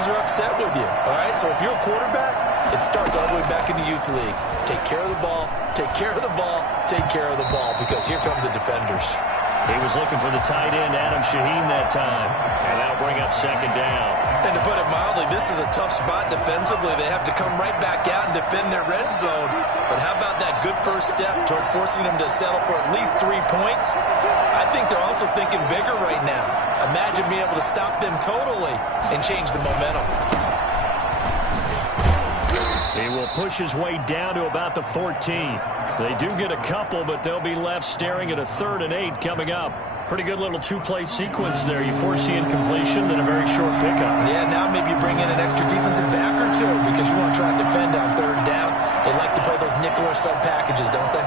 coaches are upset with you, all right? So if you're a quarterback, it starts all the way back in the youth leagues. Take care of the ball, take care of the ball, take care of the ball, because here come the defenders. He was looking for the tight end, Adam Shaheen, that time. And that'll bring up second down. And to put it mildly, this is a tough spot defensively. They have to come right back out and defend their red zone. But how about that good first step towards forcing them to settle for at least 3 points? I think they're also thinking bigger right now. Imagine being able to stop them totally and change the momentum. He will push his way down to about the 14. They do get a couple, but they'll be left staring at a 3rd and 8 coming up. Pretty good little two-play sequence there. You force the incompletion, then a very short pickup. Yeah, now maybe you bring in an extra defensive back or two because you want to try to defend on 3rd down. They like to play those nickel or sub packages, don't they?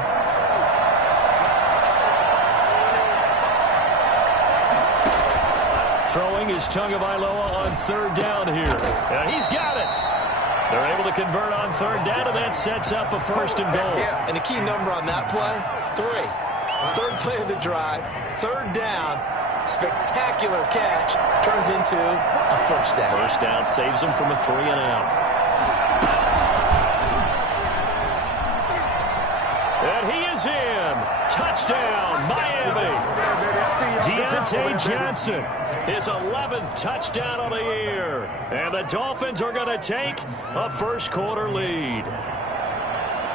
Throwing is Tagovailoa on 3rd down here. And he's got it. They're able to convert on 3rd down, and that sets up a 1st and goal. Yeah, and the key number on that play, 3. 3rd play of the drive, 3rd down, spectacular catch, turns into a 1st down. 1st down saves him from a 3 and out. And he is in. Touchdown, Miami. Deontay Johnson, his 11th touchdown of the year. And the Dolphins are going to take a first-quarter lead.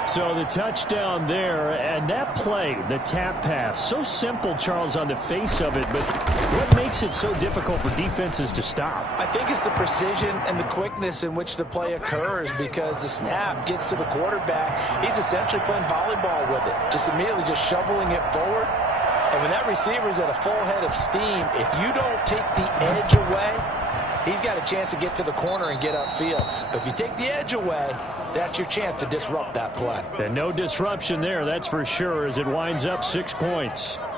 So the touchdown there, and that play, the tap pass, so simple, Charles, on the face of it, but what makes it so difficult for defenses to stop? I think it's the precision and the quickness in which the play occurs, because the snap gets to the quarterback. He's essentially playing volleyball with it, just immediately just shoveling it forward. And when that receiver's at a full head of steam, if you don't take the edge away, he's got a chance to get to the corner and get upfield. But if you take the edge away, that's your chance to disrupt that play. And no disruption there, that's for sure, as it winds up 6 points. Are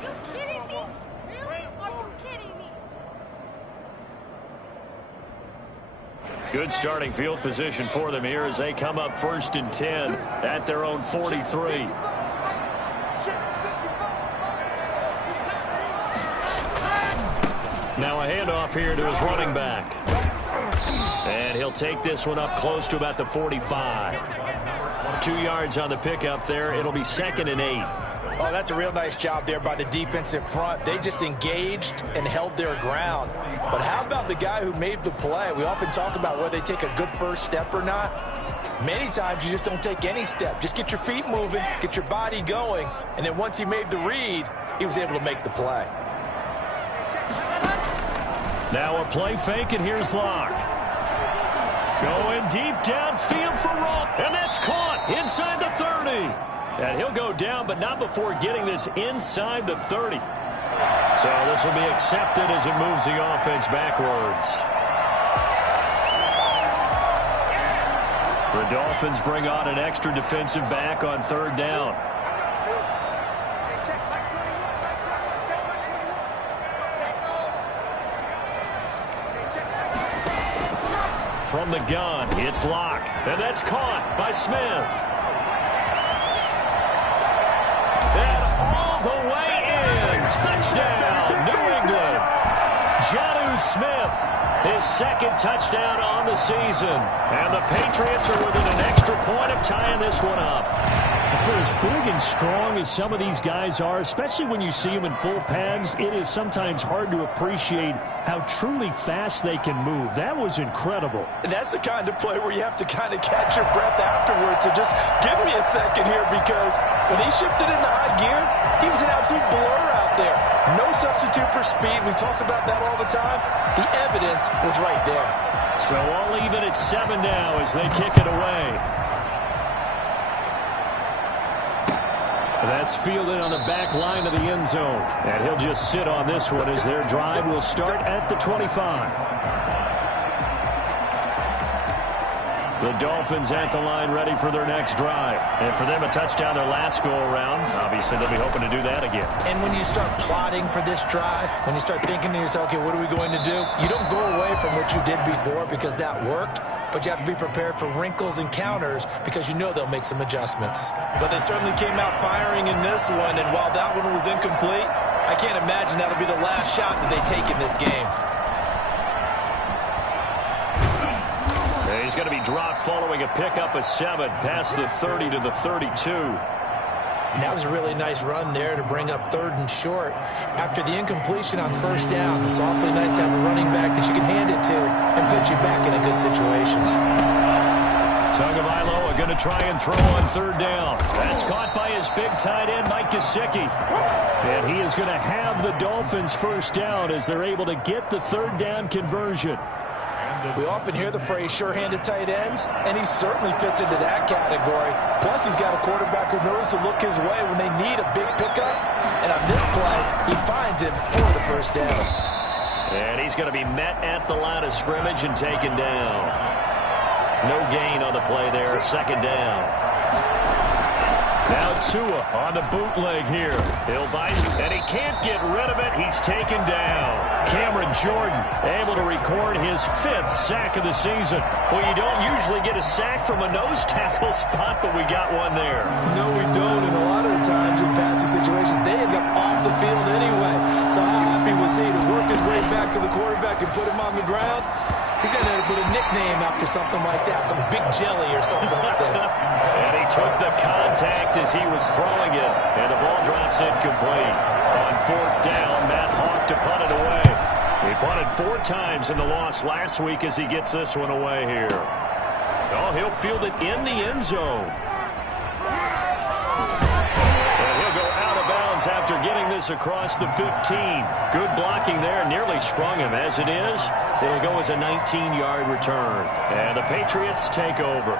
you kidding me? Really? Are you kidding me? Good starting field position for them here as they come up 1st and 10 at their own 43. Now a handoff here to his running back. And he'll take this one up close to about the 45. 2 yards on the pickup there. It'll be 2nd and 8. Oh, that's a real nice job there by the defensive front. They just engaged and held their ground. But how about the guy who made the play? We often talk about whether they take a good first step or not. Many times you just don't take any step. Just get your feet moving, get your body going, and then once he made the read, he was able to make the play. Now a play fake, and here's Locke. Going deep downfield for Roll, and that's caught inside the 30. And he'll go down, but not before getting this inside the 30. So this will be accepted as it moves the offense backwards. The Dolphins bring on an extra defensive back on 3rd down. From the gun, it's Locke, and that's caught by Smith. And all the way in. Touchdown, New England. Jonnu Smith, his 2nd touchdown on the season. And the Patriots are within an extra point of tying this one up. For as big and strong as some of these guys are, especially when you see them in full pads, it is sometimes hard to appreciate how truly fast they can move. That was incredible. And that's the kind of play where you have to kind of catch your breath afterwards. So just give me a second here, because when he shifted into high gear, he was an absolute blur out there. No substitute for speed. We talk about that all the time. The evidence was right there. So all even at 7 now as they kick it away. That's fielded on the back line of the end zone. And he'll just sit on this one as their drive will start at the 25. The Dolphins at the line ready for their next drive. And for them, a touchdown their last go-around. Obviously, they'll be hoping to do that again. And when you start plotting for this drive, when you start thinking to yourself, okay, what are we going to do? You don't go away from what you did before because that worked, but you have to be prepared for wrinkles and counters because you know they'll make some adjustments. But they certainly came out firing in this one, and while that one was incomplete, I can't imagine that'll be the last shot that they take in this game. He's going to be dropped following a pickup of 7 past the 30 to the 32. And that was a really nice run there to bring up 3rd and short. After the incompletion on 1st down, it's awfully nice to have a running back that you can hand it to and put you back in a good situation. Tagovailoa going to try and throw on 3rd down. That's caught by his big tight end, Mike Gesicki. And he is going to have the Dolphins 1st down as they're able to get the 3rd down conversion. We often hear the phrase sure-handed tight ends, and he certainly fits into that category. Plus, he's got a quarterback who knows to look his way when they need a big pickup. And on this play, he finds him for the 1st down. And he's going to be met at the line of scrimmage and taken down. No gain on the play there, 2nd down. Now Tua on the bootleg here. He'll vice, and he can't get rid of it. He's taken down. Cameron Jordan able to record his 5th sack of the season. Well, you don't usually get a sack from a nose tackle spot, but we got one there. No, we don't, and a lot of the times in passing situations, they end up off the field anyway. So how happy was he to work his way back to the quarterback and put him on the ground? He's going to put a nickname after something like that, some Big Jelly or something like that. And he took the contact as he was throwing it, and the ball drops incomplete. On 4th down, Matt Hawk to punt it away. He punted 4 times in the loss last week as he gets this one away here. Oh, he'll field it in the end zone. After getting this across the 15. Good blocking there. Nearly sprung him. As it is, it'll go as a 19-yard return. And the Patriots take over.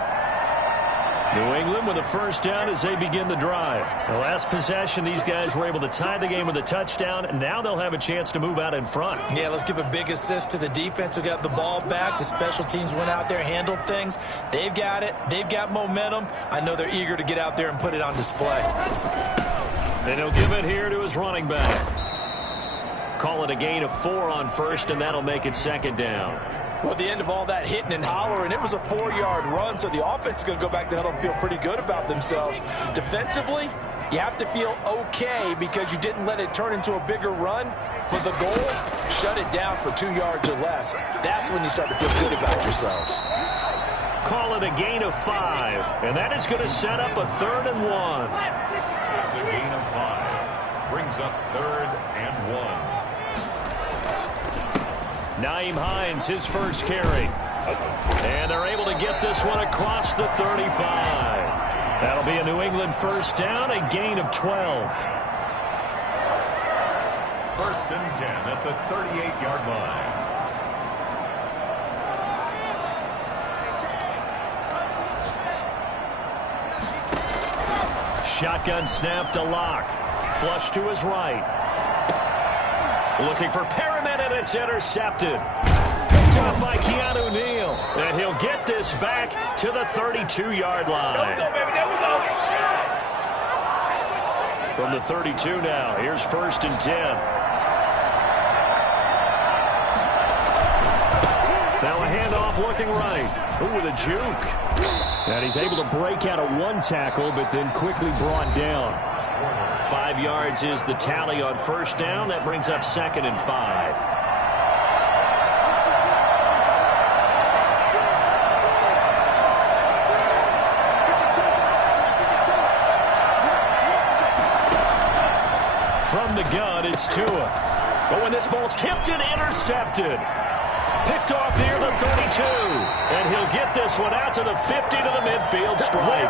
New England with a 1st down as they begin the drive. The last possession, these guys were able to tie the game with a touchdown, and now they'll have a chance to move out in front. Yeah, let's give a big assist to the defense who got the ball back. The special teams went out there, handled things. They've got it. They've got momentum. I know they're eager to get out there and put it on display. And he'll give it here to his running back. Call it a gain of 4 on 1st, and that'll make it 2nd down. Well, at the end of all that hitting and hollering, it was a 4-yard run, so the offense is going to go back to huddle and feel pretty good about themselves. Defensively, you have to feel okay because you didn't let it turn into a bigger run. But the goal, shut it down for 2 yards or less. That's when you start to feel good about yourselves. Call it a gain of 5, and that is going to set up a 3rd and 1. It's a gain of 5. Brings up 3rd and 1. Nyheim Hines, his first carry. And they're able to get this one across the 35. That'll be a New England 1st down, a gain of 12. 1st and 10 at the 38-yard line. Shotgun snap to Locke. Flush to his right. Looking for Perriman, and it's intercepted. Picked up by Keanu Neal. And he'll get this back to the 32-yard line. From the 32 now, here's 1st and 10. Now a handoff looking right. Ooh, with a juke. And he's able to break out of 1 tackle, but then quickly brought down. 5 yards is the tally on 1st down. That brings up 2nd and 5. From the gun, it's Tua. But when this ball's tipped and intercepted. Picked off near the 32. And he'll get this one out to the 50 to the midfield stripe.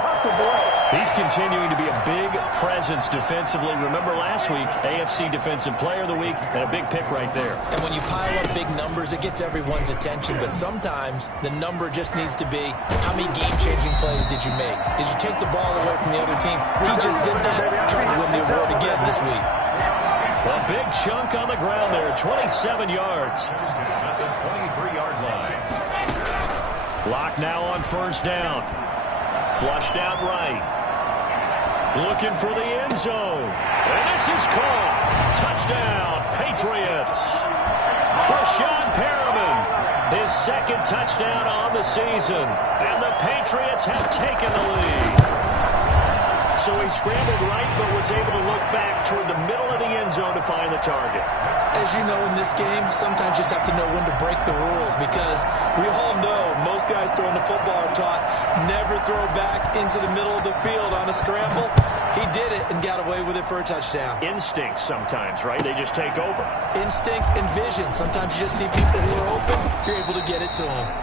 He's continuing to be a big presence defensively. Remember last week, AFC Defensive Player of the Week, and a big pick right there. And when you pile up big numbers, it gets everyone's attention. But sometimes the number just needs to be, how many game-changing plays did you make? Did you take the ball away from the other team? He just did that, trying to win the award again this week. A big chunk on the ground there, 27 yards. That's a 23-yard line. Clock now on first down. Flushed out right. Looking for the end zone. And this is caught. Touchdown, Patriots. Breshad Perriman, his second touchdown on the season. And the Patriots have taken the lead. So he scrambled right, but was able to look back toward the middle of the end zone to find the target. As you know, in this game, sometimes you just have to know when to break the rules, because we all know most guys throwing the football are taught never throw back into the middle of the field on a scramble. He did it and got away with it for a touchdown. Instinct sometimes, right? They just take over. Instinct and vision. Sometimes you just see people who are open, you're able to get it to them.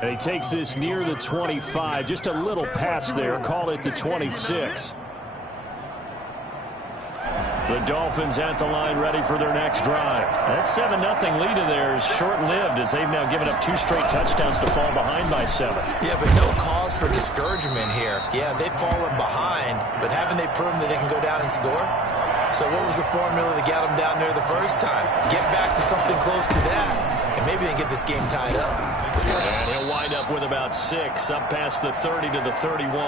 And he takes this near the 25. Just a little pass there. Call it the 26. The Dolphins at the line, ready for their next drive. That 7-0 lead of theirs short-lived, as they've now given up 2 straight touchdowns to fall behind by 7. Yeah, but no cause for discouragement here. Yeah, they've fallen behind, but haven't they proven that they can go down and score? So what was the formula that got them down there the first time? Get back to something close to that, and maybe they can get this game tied up. And he'll wind up with about 6, up past the 30 to the 31.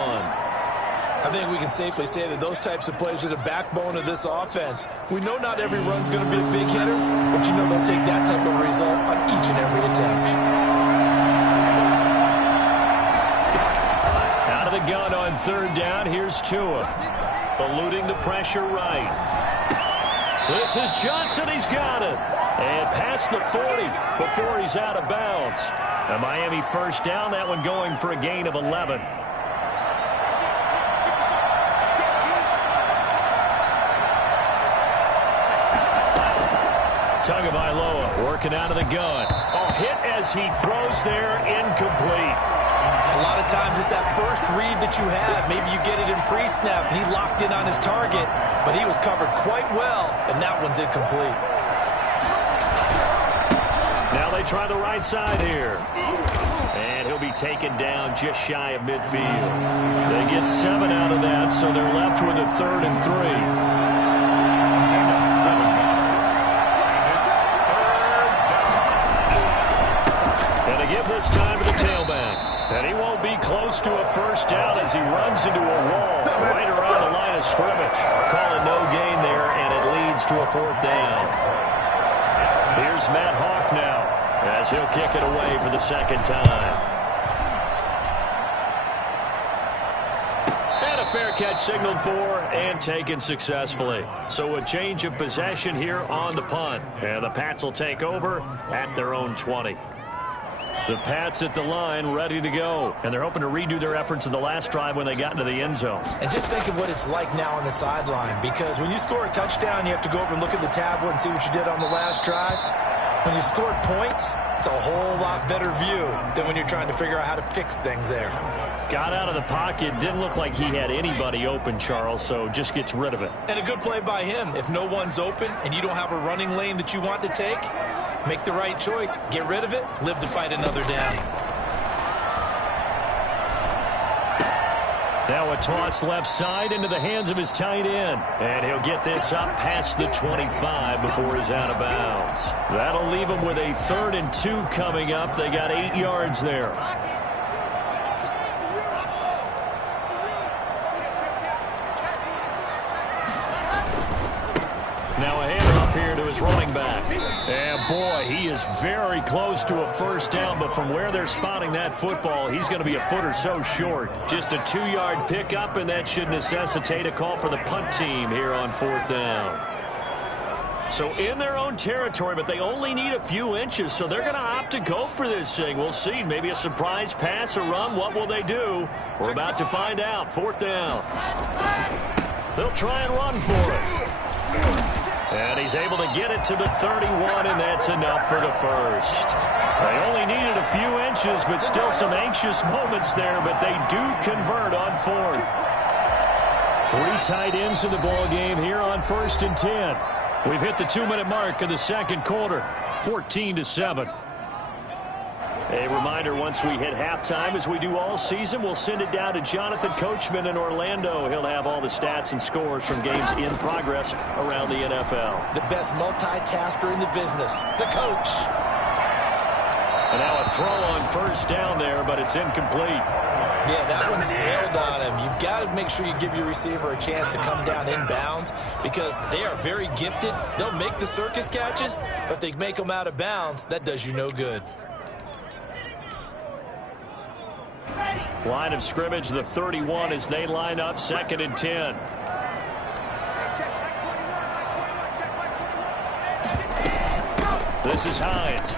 I think we can safely say that those types of plays are the backbone of this offense. We know not every run's going to be a big hitter, but you know they'll take that type of result on each and every attempt. Out of the gun on third down, here's Tua. Eluding the pressure right. This is Johnson, he's got it. And past the 40 before he's out of bounds. A Miami first down, that one going for a gain of 11. Tagovailoa working out of the gun. A hit as he throws there, incomplete. A lot of times it's that first read that you have. Maybe you get it in pre-snap. He locked in on his target, but he was covered quite well, and that one's incomplete. Now they try the right side here. And he'll be taken down just shy of midfield. They get 7 out of that, so they're left with a 3rd and 3. Give this time to the tailback. And he won't be close to a first down as he runs into a wall right around the line of scrimmage. Call it no gain there, and it leads to a 4th down. Here's Matt Hawk now as he'll kick it away for the 2nd time. And a fair catch signaled for and taken successfully. So a change of possession here on the punt. And the Pats will take over at their own 20. The Pats at the line, ready to go. And they're hoping to redo their efforts in the last drive when they got into the end zone. And just think of what it's like now on the sideline, because when you score a touchdown, you have to go over and look at the tablet and see what you did on the last drive. When you scored points, it's a whole lot better view than when you're trying to figure out how to fix things there. Got out of the pocket. Didn't look like he had anybody open, Charles, so just gets rid of it. And a good play by him. If no one's open and you don't have a running lane that you want to take, make the right choice. Get rid of it. Live to fight another down. Now a toss left side into the hands of his tight end. And he'll get this up past the 25 before he's out of bounds. That'll leave him with a 3rd and 2 coming up. They got 8 yards there. Now a handoff here to his running back. And boy, he is very close to a first down, but from where they're spotting that football, he's going to be a foot or so short. Just a 2-yard pickup, and that should necessitate a call for the punt team here on 4th down. So in their own territory, but they only need a few inches, so they're going to opt to go for this thing. We'll see. Maybe a surprise pass or run. What will they do? We're about to find out. 4th down. They'll try and run for it. And he's able to get it to the 31, and that's enough for the first. They only needed a few inches, but still some anxious moments there, but they do convert on 4th. 3 tight ends in the ball game here on 1st and 10. We've hit the 2-minute mark of the 2nd quarter, 14-7. A reminder, once we hit halftime, as we do all season, we'll send it down to Jonathan Coachman in Orlando. He'll have all the stats and scores from games in progress around the NFL. The best multitasker in the business, the coach. And now a throw on first down there, but it's incomplete. Yeah, that one sailed on him. You've got to make sure you give your receiver a chance to come down inbounds because they are very gifted. They'll make the circus catches, but if they make them out of bounds, that does you no good. Line of scrimmage, the 31 as they line up, 2nd and 10. This is Hines.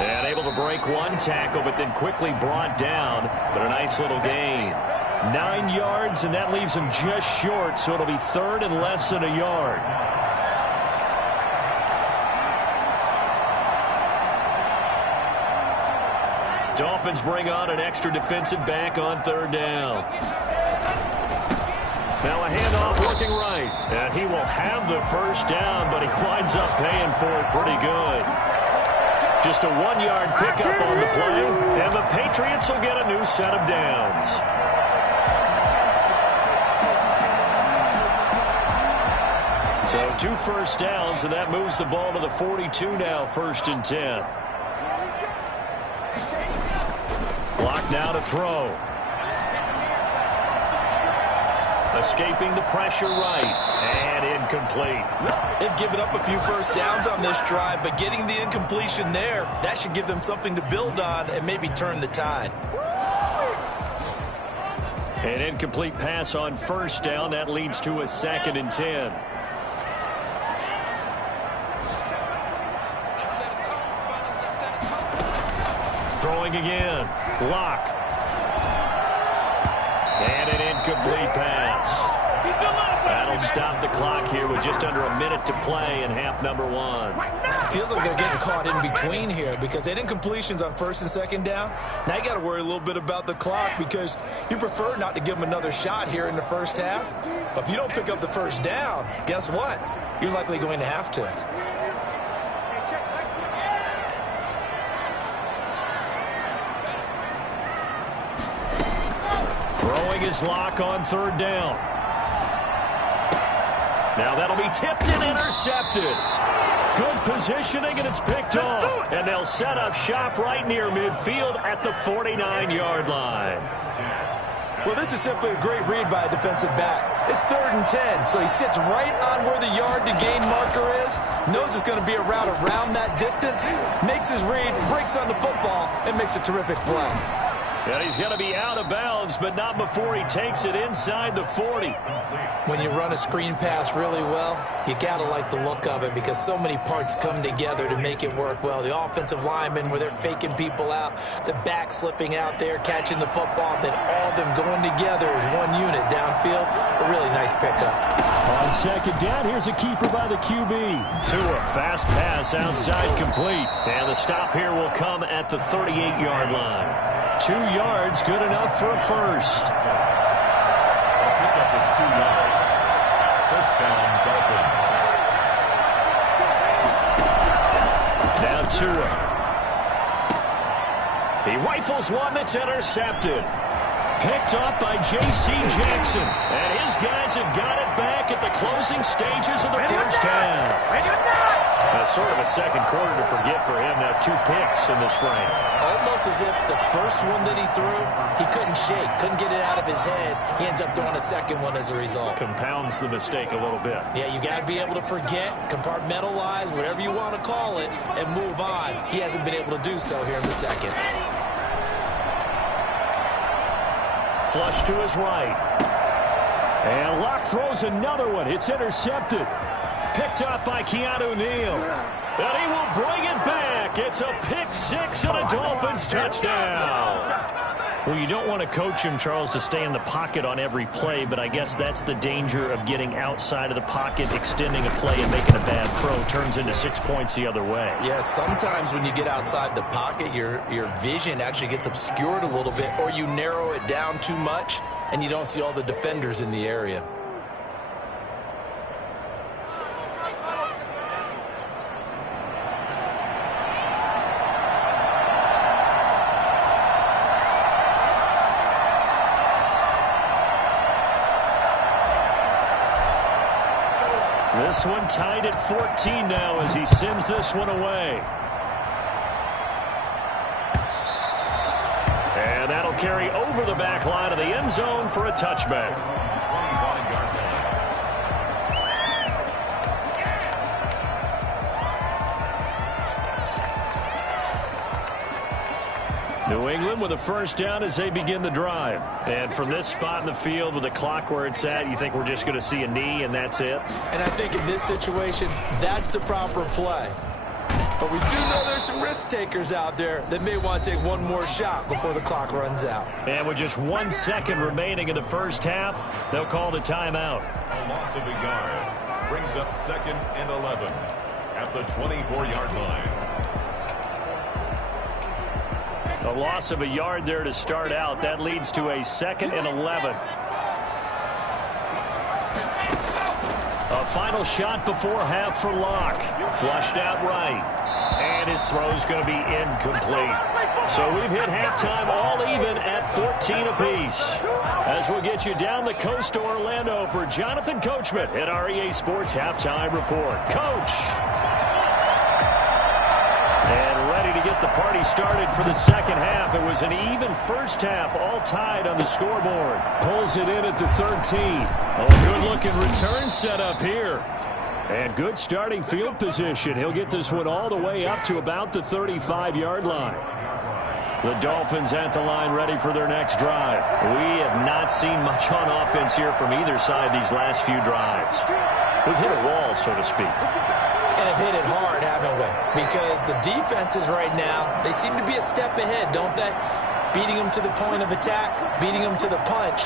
And able to break one tackle, but then quickly brought down. But a nice little gain. 9 yards, and that leaves him just short, so it'll be 3rd and less than a yard. Dolphins bring on an extra defensive back on 3rd down. Now a handoff working right. And he will have the first down, but he winds up paying for it pretty good. Just a 1-yard pickup on the play, and the Patriots will get a new set of downs. So 2 first downs, and that moves the ball to the 42 now, 1st and 10. Block now to throw. Escaping the pressure right, and incomplete. They've given up a few first downs on this drive, but getting the incompletion there, that should give them something to build on and maybe turn the tide. An incomplete pass on first down. That leads to a 2nd and 10. Throwing again. Lock. And an incomplete pass. That'll stop the clock here with just under a minute to play in half number 1. Feels like they're getting caught in between here because they had incompletions on 1st and 2nd down. Now you got to worry a little bit about the clock because you prefer not to give them another shot here in the first half. But if you don't pick up the first down, guess what? You're likely going to have to. Throwing his lock on 3rd down. Now that'll be tipped and intercepted. Good positioning, and it's picked off. And they'll set up shop right near midfield at the 49-yard line. Well, this is simply a great read by a defensive back. It's 3rd and 10, so he sits right on where the yard-to-gain marker is, knows it's going to be a route around that distance, makes his read, breaks on the football, and makes a terrific play. And he's going to be out of bounds, but not before he takes it inside the 40. When you run a screen pass really well, you got to like the look of it because so many parts come together to make it work well. The offensive linemen, where they're faking people out, the back slipping out there, catching the football, then all of them going together as one unit downfield. A really nice pickup. On 2nd down, here's a keeper by the QB. Tua, fast pass outside complete. And the stop here will come at the 38-yard line. 2 yards, good enough for a first. Pick up at 2 yards. First down, Dolphins. Now Tua. He rifles one that's intercepted. Picked up by J.C. Jackson. And his guys have got it back at the closing stages of the first half. Sort of a second quarter to forget for him. Now 2 picks in this frame. Almost as if the first one that he threw, he couldn't shake, couldn't get it out of his head. He ends up throwing a second one as a result. Compounds the mistake a little bit. Yeah, you got to be able to forget, compartmentalize, whatever you want to call it, and move on. He hasn't been able to do so here in the second. Flush to his right. And Locke throws another one. It's intercepted. Picked up by Keanu Neal. And he will bring it back. It's a pick 6 and a Dolphins touchdown. Well, you don't want to coach him, Charles, to stay in the pocket on every play, but I guess that's the danger of getting outside of the pocket, extending a play, and making a bad throw. Turns into 6 points the other way. Yeah, sometimes when you get outside the pocket, your vision actually gets obscured a little bit, or you narrow it down too much, and you don't see all the defenders in the area. This one tied at 14 now as he sends this one away. They'll carry over the back line of the end zone for a touchback. 25-yard line. New England with a first down as they begin the drive. And from this spot in the field with the clock where it's at, you think we're just going to see a knee and that's it? And I think in this situation, that's the proper play. But we do know there's some risk takers out there that may want to take one more shot before the clock runs out. And with just 1 second remaining in the first half, they'll call the timeout. A loss of a yard brings up 2nd and 11 at the 24-yard line. A loss of a yard there to start out. That leads to a 2nd and 11. A final shot before half for Locke. Flushed out right. And his throw's going to be incomplete. So we've hit halftime all even at 14 apiece. As we'll get you down the coast to Orlando for Jonathan Coachman at REA Sports Halftime Report. Coach! And ready to get the party started for the second half. It was an even first half, all tied on the scoreboard. Pulls it in at the 13. Oh, good-looking return set up here. And good starting field position. He'll get this one all the way up to about the 35-yard line. The Dolphins at the line ready for their next drive. We have not seen much on offense here from either side these last few drives. We've hit a wall, so to speak. And have hit it hard, haven't we? Because the defenses right now, they seem to be a step ahead, don't they? Beating them to the point of attack, beating them to the punch.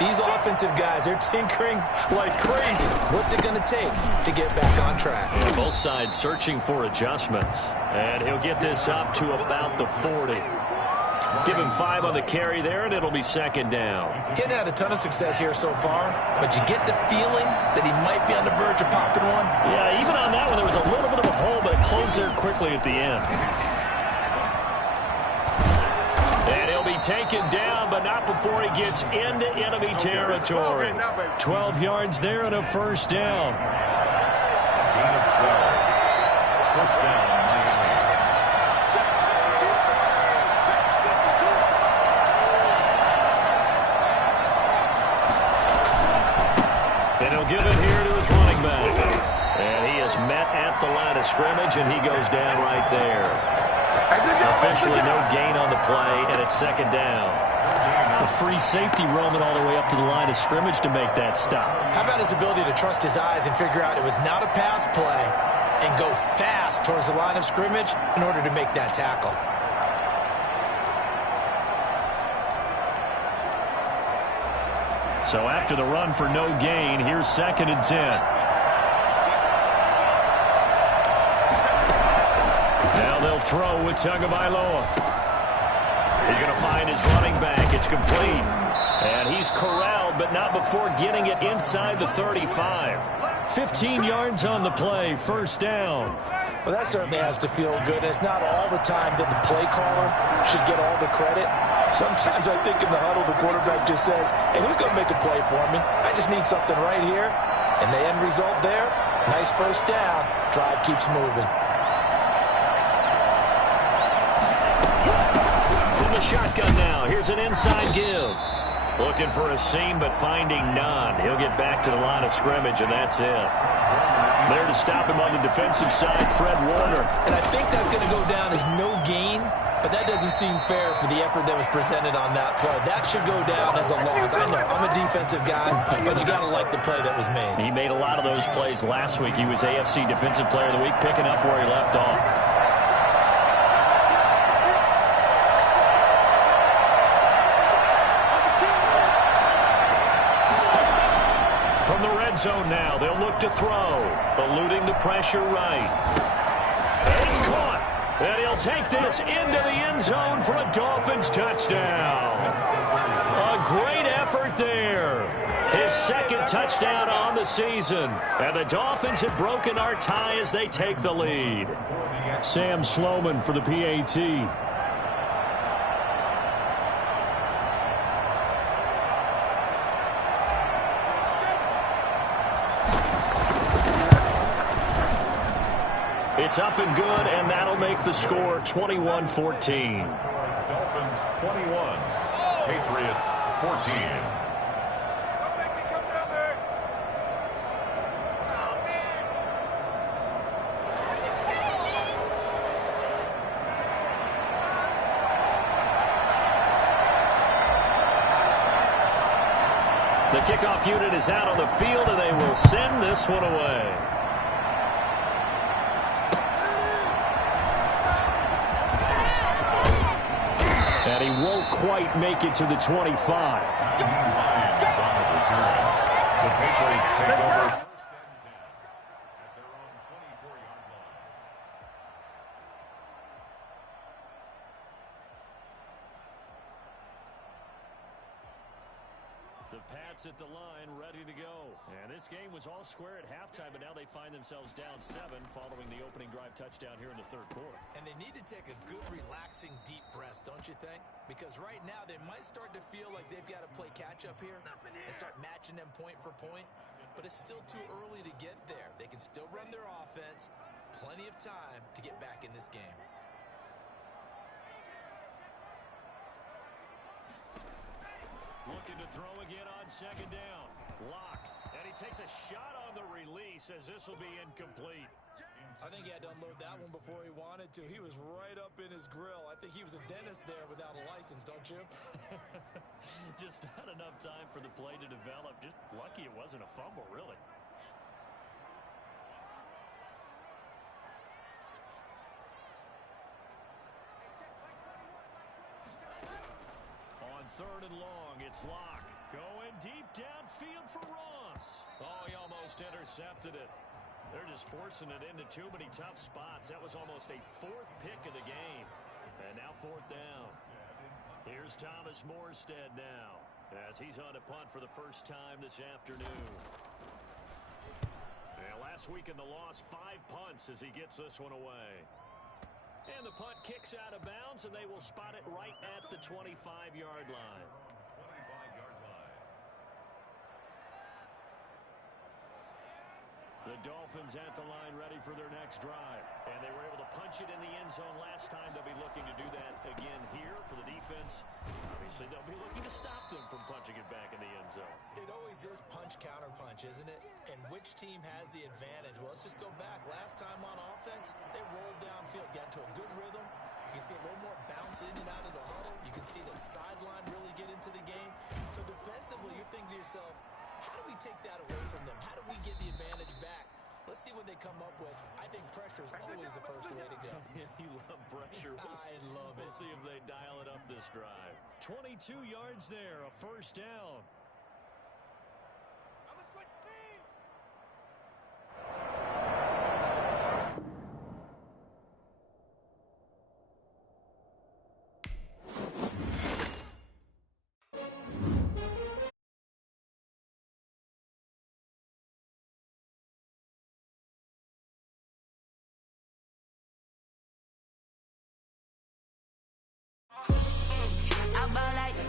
These offensive guys, they're tinkering like crazy. What's it going to take to get back on track? Both sides searching for adjustments. And he'll get this up to about the 40. Give him 5 on the carry there, and it'll be second down. Getting had a ton of success here so far, but you get the feeling that he might be on the verge of popping one. Yeah, even on that one, there was a little bit of a hole, but it closed there quickly at the end. And he'll be taken down, but not before he gets into enemy territory. 12 yards there and a first down. Gain of 12. First down, Miami. And he'll give it here to his running back. And he is met at the line of scrimmage, and he goes down right there. Officially no gain on the play, and it's second down. A free safety roaming all the way up to the line of scrimmage to make that stop. How about his ability to trust his eyes and figure out it was not a pass play and go fast towards the line of scrimmage in order to make that tackle? So after the run for no gain, here's 2nd and 10. Now they'll throw with Tagovailoa. He's going to find his running back. It's complete. And he's corralled, but not before getting it inside the 35. 15 yards on the play, first down. Well, that certainly has to feel good. It's not all the time that the play caller should get all the credit. Sometimes I think in the huddle, the quarterback just says, hey, who's going to make a play for me? I just need something right here. And the end result there, nice first down. Drive keeps moving. From the shotgun now, here's an inside give. Looking for a seam, but finding none. He'll get back to the line of scrimmage, and that's it. There to stop him on the defensive side, Fred Warner. And I think that's going to go down as no gain, but that doesn't seem fair for the effort that was presented on that play. That should go down as a loss. I know, I'm a defensive guy, but you got to like the play that was made. He made a lot of those plays last week. He was AFC Defensive Player of the Week, picking up where he left off. From the red zone now, they'll look to throw, eluding the pressure right. And it's caught. And he'll take this into the end zone for a Dolphins touchdown. A great effort there. His 2nd touchdown on the season. And the Dolphins have broken our tie as they take the lead. Sam Sloman for the PAT. It's up and good, and that'll make the score 21-14. Dolphins 21, Patriots 14. Don't make me come down there. Oh, man. Are you kidding me? The kickoff unit is out on the field, and they will send this one away. And he won't quite make it to the 25. Lions on the return. The Patriots take over first and 10 at their own 24-yard line. The Pats at the line, ready to go. And this game was all square at halftime, but now they find themselves down 7 following the opening drive touchdown here in the third quarter. And they need to take a good, relaxing, deep breath, don't you think? Because right now they might start to feel like they've got to play catch-up here and start matching them point for point. But it's still too early to get there. They can still run their offense. Plenty of time to get back in this game. Looking to throw again on second down. Lock. And he takes a shot on the release as this will be incomplete. I think he had to unload that one before he wanted to. He was right up in his grill. I think he was a dentist there without a license, don't you? Just not enough time for the play to develop. Just lucky it wasn't a fumble, really. On third and long, it's Lock. Going deep downfield for Ross. Oh, he almost intercepted it. They're just forcing it into too many tough spots. That was almost a 4th pick of the game. And now 4th down. Here's Thomas Morstead now, as he's on to punt for the first time this afternoon. And last week in the loss, 5 punts as he gets this one away. And the punt kicks out of bounds, and they will spot it right at the 25-yard line. 25-yard line. The Dolphins at the line ready for their next drive. And they were able to punch it in the end zone last time. They'll be looking to do that again here for the defense. Obviously, they'll be looking to stop them from punching it back in the end zone. It always is punch, counter punch, isn't it? And which team has the advantage? Well, let's just go back. Last time on offense, they rolled downfield, got into a good rhythm. You can see a little more bounce in and out of the huddle. You can see the sideline really get into the game. So defensively, you're thinking to yourself, how do we take that away from them? How do we get the advantage back? Let's see what they come up with. I think pressure is always the first way to go. You love pressure. I love it. We'll see if they dial it up this drive. 22 yards there, a first down. I'm a switch team.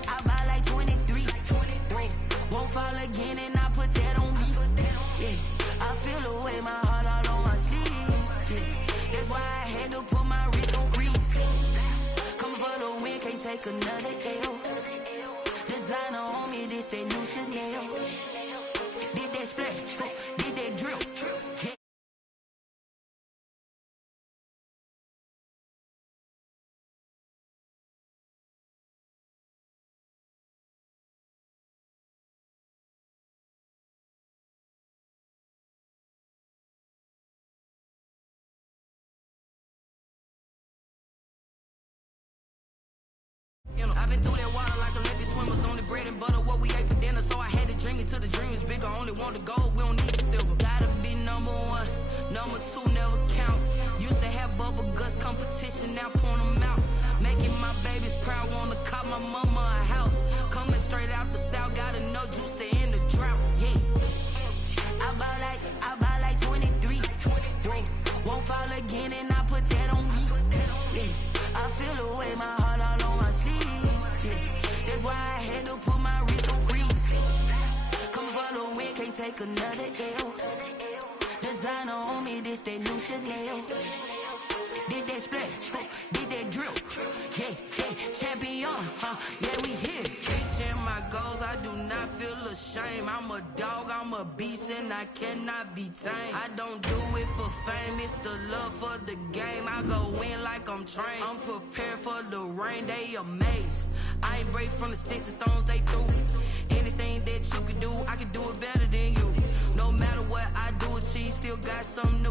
I buy like 23. Won't fall again and I put that on me. Yeah, I feel the way my heart all on my sleeve. Yeah, that's why I had to put my wrist on freeze. Coming for the win, can't take another L. Designer on me, this that new Chanel. Did that splash, did that drip. Yeah. I've been through that water like Olympic swimmers on the bread and butter. What we ate for dinner, so I had to dream it till the dream is bigger. Only want the gold, we don't need the silver. Gotta be number 1, number 2 never count. Used to have bubble guts competition, now point them out. Making my babies proud, wanna cop my mama a house. Coming straight out the south, gotta know juice to end the drought. Yeah, I buy like 23. Won't fall again and I put that on me. Yeah, I feel the way my heart all on my sleeve. That's why I had to put my wrist on freeze. Coming for the win, can't take another L. Designer on me, this that new Chanel. Did that splash, did that drip. Yeah, champion, yeah, we here. shame. I'm a dog, I'm a beast, and I cannot be tamed. I don't do it for fame, it's the love for the game. I go in like I'm trained. I'm prepared for the rain, they amazed. I ain't break from the sticks and stones they threw. Anything that you can do, I can do it better than you. No matter what I do, achieve, still got something